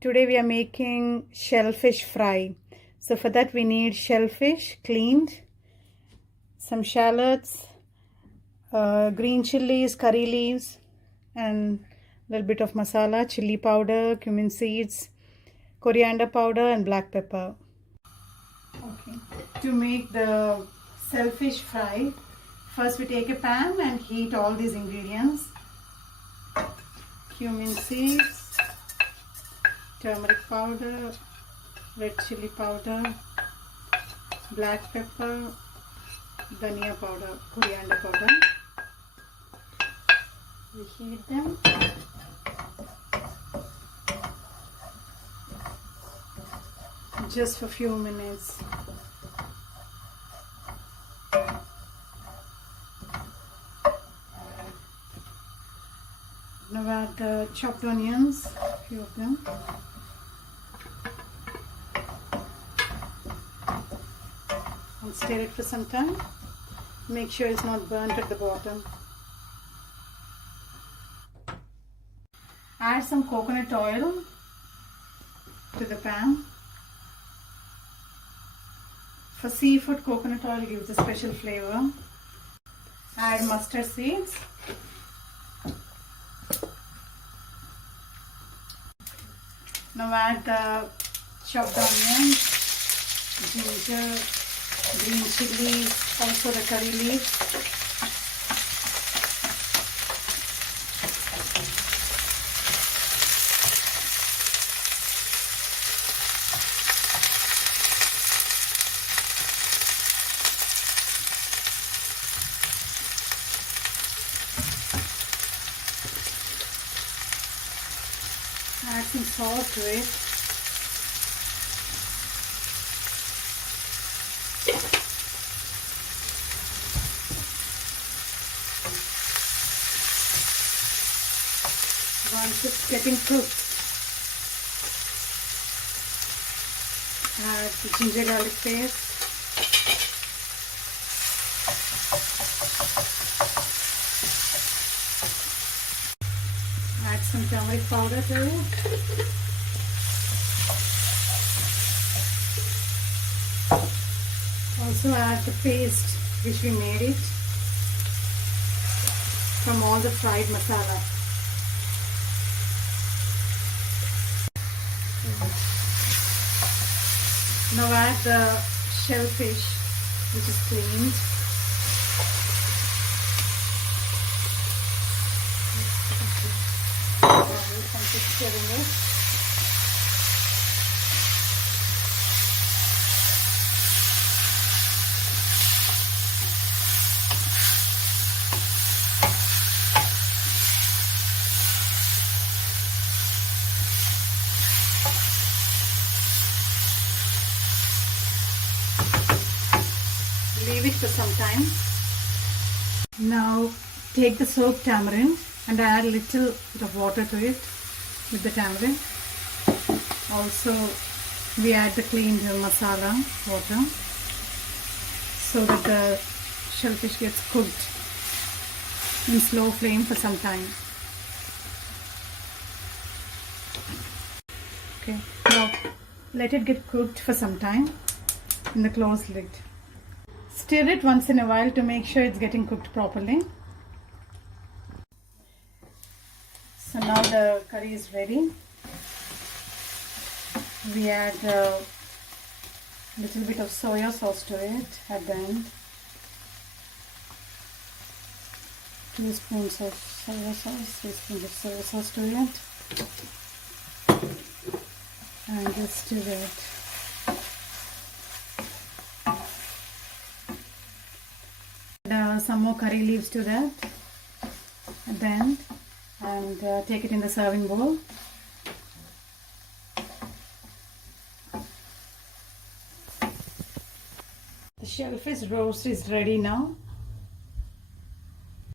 Today we are making shellfish fry. So for that we need shellfish cleaned, some shallots, green chilies, curry leaves, and a little bit of masala, chili powder, cumin seeds, coriander powder, and black pepper. Okay. To make the shellfish fry, first we take a pan and heat all these ingredients: cumin seeds, turmeric powder, red chili powder, black pepper, dhania powder, coriander powder. We heat them. Just for a few minutes. Now add the chopped onions, a few of them. And stir it for some time. Make sure it's not burnt at the bottom. Add some coconut oil to the pan. For seafood, coconut oil gives a special flavor. Add mustard seeds. Now add the chopped onions, ginger, green chilies, also the curry leaves. Add some salt to it. Once it's getting cooked, add the ginger garlic paste. Add some turmeric powder to it. Also add the paste which we made it from all the fried masala. Now add the shellfish which is cleaned. Stirring it. Leave it for some time. Now take the soaked tamarind and add a little bit of water to it with the tamarind. Also we add the cleaned masala water so that the shellfish gets cooked in slow flame for some time. Okay, now let it get cooked for some time in the closed lid. Stir it once in a while to make sure it's getting cooked properly. So now the curry is ready. We add a little bit of soya sauce to it at the end. 2 spoons of soya sauce, 3 spoons of soya sauce to it. And just stir it. Add some more curry leaves to that at the end. And take it in the serving bowl. The shellfish roast is ready now.